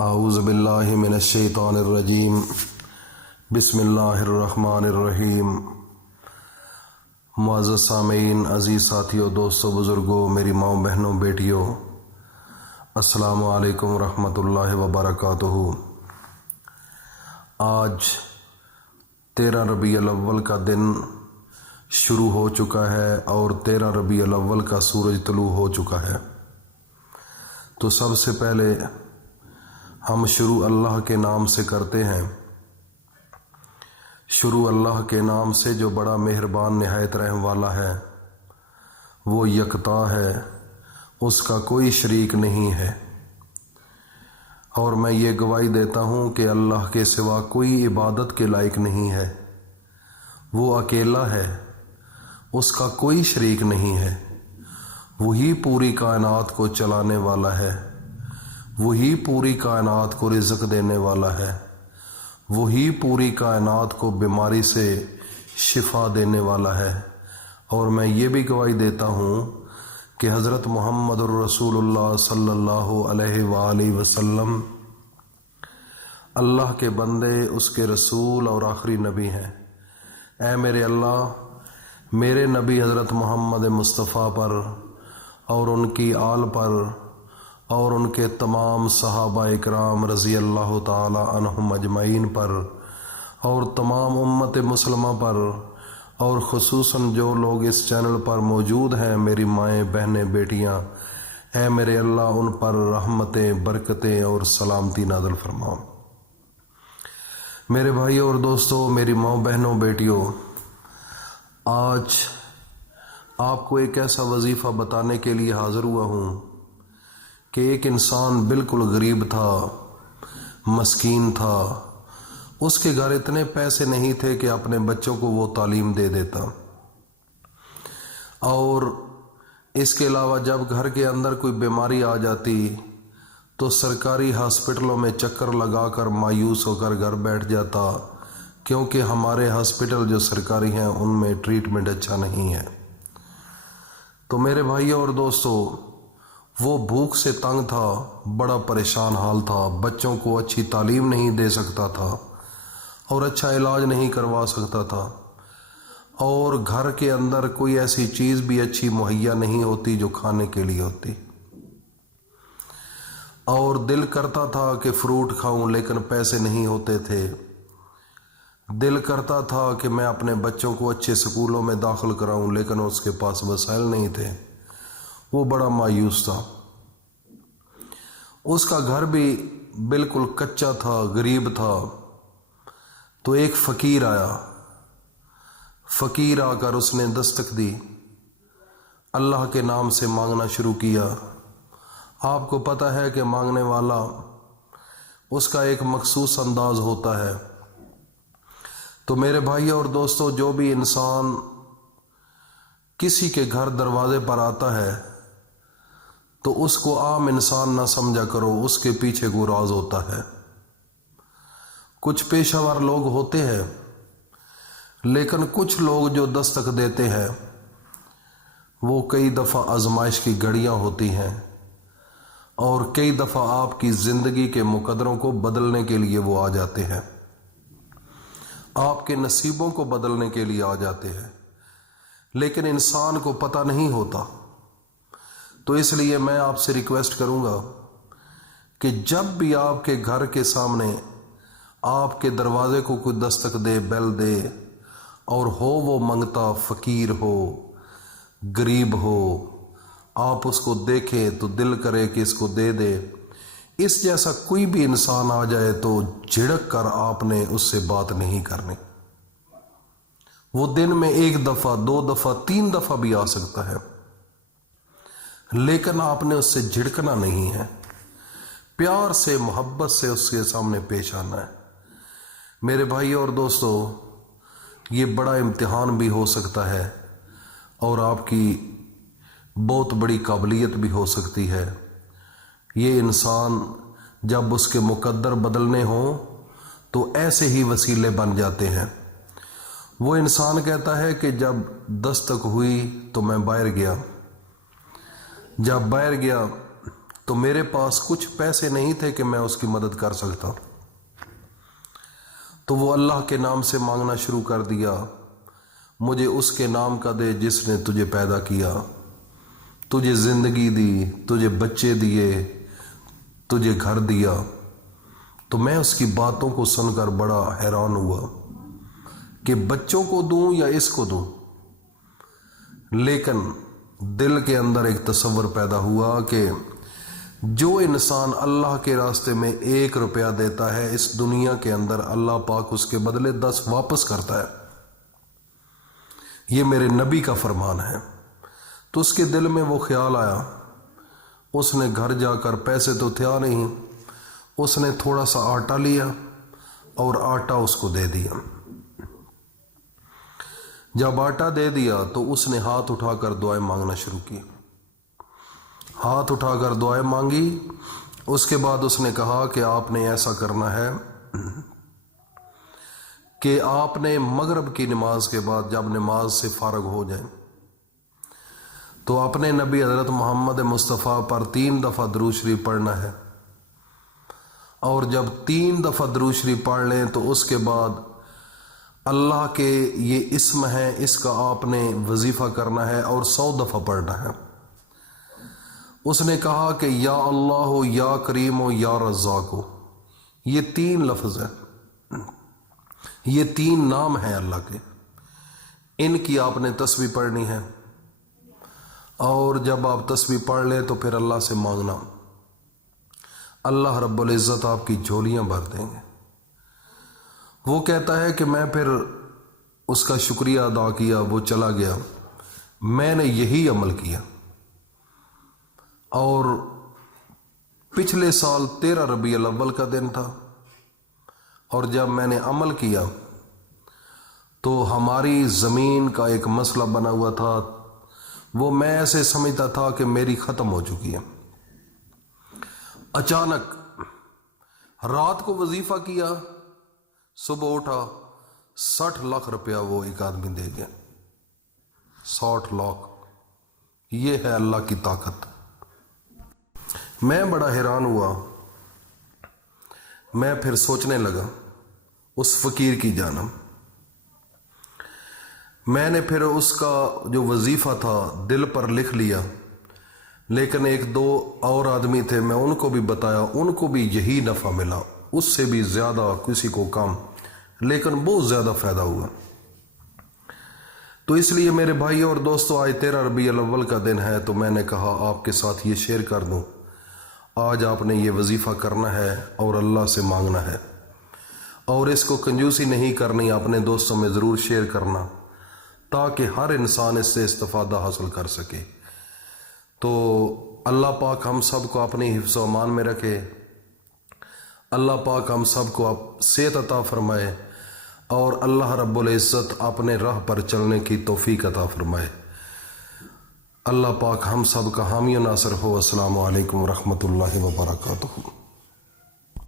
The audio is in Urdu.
اعوذ باللہ من الشیطان الرجیم بسم اللہ الرحمن الرحیم۔ معزز سامعین، عزیز ساتھیوں، دوستوں، بزرگوں، میری ماؤں، بہنوں، بیٹیوں، السلام علیکم ورحمۃ اللہ وبرکاتہ۔ آج 13 ربیع الاول کا دن شروع ہو چکا ہے اور 13 ربیع الاول کا سورج طلوع ہو چکا ہے۔ تو سب سے پہلے ہم شروع اللہ کے نام سے کرتے ہیں۔ شروع اللہ کے نام سے جو بڑا مہربان نہایت رحم والا ہے، وہ یکتا ہے، اس کا کوئی شریک نہیں ہے۔ اور میں یہ گواہی دیتا ہوں کہ اللہ کے سوا کوئی عبادت کے لائق نہیں ہے۔ وہ اکیلا ہے، اس کا کوئی شریک نہیں ہے۔ وہی پوری کائنات کو چلانے والا ہے، وہی پوری کائنات کو رزق دینے والا ہے، وہی پوری کائنات کو بیماری سے شفا دینے والا ہے۔ اور میں یہ بھی گواہی دیتا ہوں کہ حضرت محمد الرسول اللہ صلی اللہ علیہ وآلہ وسلم اللہ کے بندے، اس کے رسول اور آخری نبی ہیں۔ اے میرے اللہ، میرے نبی حضرت محمد مصطفیٰ پر اور ان کی آل پر اور ان کے تمام صحابہ اکرام رضی اللہ تعالی عنہم اجمعین پر اور تمام امت مسلمہ پر اور خصوصاً جو لوگ اس چینل پر موجود ہیں، میری مائیں، بہنیں، بیٹیاں، اے میرے اللہ، ان پر رحمتیں، برکتیں اور سلامتی نازل فرماؤ۔ میرے بھائیوں اور دوستوں، میری ماؤں، بہنوں، بیٹیوں، آج آپ کو ایک ایسا وظیفہ بتانے کے لیے حاضر ہوا ہوں کہ ایک انسان بالکل غریب تھا، مسکین تھا، اس کے گھر اتنے پیسے نہیں تھے کہ اپنے بچوں کو وہ تعلیم دے دیتا، اور اس کے علاوہ جب گھر کے اندر کوئی بیماری آ جاتی تو سرکاری ہاسپٹلوں میں چکر لگا کر مایوس ہو کر گھر بیٹھ جاتا، کیونکہ ہمارے ہاسپٹل جو سرکاری ہیں ان میں ٹریٹمنٹ اچھا نہیں ہے۔ تو میرے بھائیوں اور دوستوں، وہ بھوک سے تنگ تھا، بڑا پریشان حال تھا، بچوں کو اچھی تعلیم نہیں دے سکتا تھا اور اچھا علاج نہیں کروا سکتا تھا، اور گھر کے اندر کوئی ایسی چیز بھی اچھی مہیا نہیں ہوتی جو کھانے کے لیے ہوتی، اور دل کرتا تھا کہ فروٹ کھاؤں لیکن پیسے نہیں ہوتے تھے، دل کرتا تھا کہ میں اپنے بچوں کو اچھے سکولوں میں داخل کراؤں لیکن اس کے پاس وسائل نہیں تھے۔ وہ بڑا مایوس تھا، اس کا گھر بھی بالکل کچا تھا، غریب تھا۔ تو ایک فقیر آیا، فقیر آ کر اس نے دستک دی، اللہ کے نام سے مانگنا شروع کیا۔ آپ کو پتہ ہے کہ مانگنے والا، اس کا ایک مخصوص انداز ہوتا ہے۔ تو میرے بھائی اور دوستو، جو بھی انسان کسی کے گھر دروازے پر آتا ہے تو اس کو عام انسان نہ سمجھا کرو، اس کے پیچھے کوئی راز ہوتا ہے۔ کچھ پیشہ ور لوگ ہوتے ہیں، لیکن کچھ لوگ جو دستک دیتے ہیں وہ کئی دفعہ آزمائش کی گھڑیاں ہوتی ہیں، اور کئی دفعہ آپ کی زندگی کے مقدروں کو بدلنے کے لیے وہ آ جاتے ہیں، آپ کے نصیبوں کو بدلنے کے لیے آ جاتے ہیں، لیکن انسان کو پتہ نہیں ہوتا۔ تو اس لیے میں آپ سے ریکویسٹ کروں گا کہ جب بھی آپ کے گھر کے سامنے آپ کے دروازے کو کوئی دستک دے، بیل دے، اور ہو وہ منگتا، فقیر ہو، غریب ہو، آپ اس کو دیکھیں تو دل کرے کہ اس کو دے دے۔ اس جیسا کوئی بھی انسان آ جائے تو جھڑک کر آپ نے اس سے بات نہیں کرنی۔ وہ دن میں 1 دفعہ، 2 دفعہ، 3 دفعہ بھی آ سکتا ہے، لیکن آپ نے اس سے جھڑکنا نہیں ہے، پیار سے، محبت سے اس کے سامنے پیش آنا ہے۔ میرے بھائی اور دوستو، یہ بڑا امتحان بھی ہو سکتا ہے اور آپ کی بہت بڑی قابلیت بھی ہو سکتی ہے۔ یہ انسان جب اس کے مقدر بدلنے ہوں تو ایسے ہی وسیلے بن جاتے ہیں۔ وہ انسان کہتا ہے کہ جب دستک ہوئی تو میں باہر گیا، جب باہر گیا تو میرے پاس کچھ پیسے نہیں تھے کہ میں اس کی مدد کر سکتا، تو وہ اللہ کے نام سے مانگنا شروع کر دیا، مجھے اس کے نام کا دے جس نے تجھے پیدا کیا، تجھے زندگی دی، تجھے بچے دیے، تجھے گھر دیا۔ تو میں اس کی باتوں کو سن کر بڑا حیران ہوا کہ بچوں کو دوں یا اس کو دوں، لیکن دل کے اندر ایک تصور پیدا ہوا کہ جو انسان اللہ کے راستے میں 1 روپیہ دیتا ہے، اس دنیا کے اندر اللہ پاک اس کے بدلے 10 واپس کرتا ہے۔ یہ میرے نبی کا فرمان ہے۔ تو اس کے دل میں وہ خیال آیا، اس نے گھر جا کر، پیسے تو تھا نہیں، اس نے تھوڑا سا آٹا لیا اور آٹا اس کو دے دیا۔ جب آٹا دے دیا تو اس نے ہاتھ اٹھا کر دعائیں مانگنا شروع کی، ہاتھ اٹھا کر دعائیں مانگی۔ اس کے بعد اس نے کہا کہ آپ نے ایسا کرنا ہے کہ آپ نے مغرب کی نماز کے بعد جب نماز سے فارغ ہو جائیں تو اپنے نبی حضرت محمد مصطفیٰ پر 3 دفعہ درود شریف پڑھنا ہے، اور جب 3 دفعہ درود شریف پڑھ لیں تو اس کے بعد اللہ کے یہ اسم ہے، اس کا آپ نے وظیفہ کرنا ہے اور 100 دفعہ پڑھنا ہے۔ اس نے کہا کہ یا اللہ ہو، یا کریم ہو، یا رزاق ہو، یہ 3 لفظ ہیں، یہ 3 نام ہیں اللہ کے، ان کی آپ نے تسبیح پڑھنی ہے، اور جب آپ تسبیح پڑھ لیں تو پھر اللہ سے مانگنا، اللہ رب العزت آپ کی جھولیاں بھر دیں گے۔ وہ کہتا ہے کہ میں پھر اس کا شکریہ ادا کیا، وہ چلا گیا، میں نے یہی عمل کیا، اور پچھلے سال 13 ربیع الاول کا دن تھا، اور جب میں نے عمل کیا تو ہماری زمین کا ایک مسئلہ بنا ہوا تھا، وہ میں ایسے سمجھتا تھا کہ میری ختم ہو چکی ہے۔ اچانک رات کو وظیفہ کیا، صبح اٹھا، 60 لاکھ روپیہ وہ ایک آدمی دے گیا، 60 لاکھ، یہ ہے اللہ کی طاقت۔ میں بڑا حیران ہوا، میں پھر سوچنے لگا اس فقیر کی جانب۔ میں نے پھر اس کا جو وظیفہ تھا دل پر لکھ لیا، لیکن 1-2 اور آدمی تھے، میں ان کو بھی بتایا، ان کو بھی یہی نفع ملا، اس سے بھی زیادہ، کسی کو کم، لیکن بہت زیادہ فائدہ ہوا۔ تو اس لیے میرے بھائی اور دوستو، آج 13 ربیع الاول کا دن ہے، تو میں نے کہا آپ کے ساتھ یہ شیئر کر دوں۔ آج آپ نے یہ وظیفہ کرنا ہے اور اللہ سے مانگنا ہے، اور اس کو کنجوسی نہیں کرنی، اپنے دوستوں میں ضرور شیئر کرنا تاکہ ہر انسان اس سے استفادہ حاصل کر سکے۔ تو اللہ پاک ہم سب کو اپنی حفظ و امان میں رکھے، اللہ پاک ہم سب کو صحت عطا فرمائے، اور اللہ رب العزت اپنے راہ پر چلنے کی توفیق عطا فرمائے۔ اللہ پاک ہم سب کا حامی و ناصر ہو۔ السلام علیکم ورحمۃ اللہ وبرکاتہ۔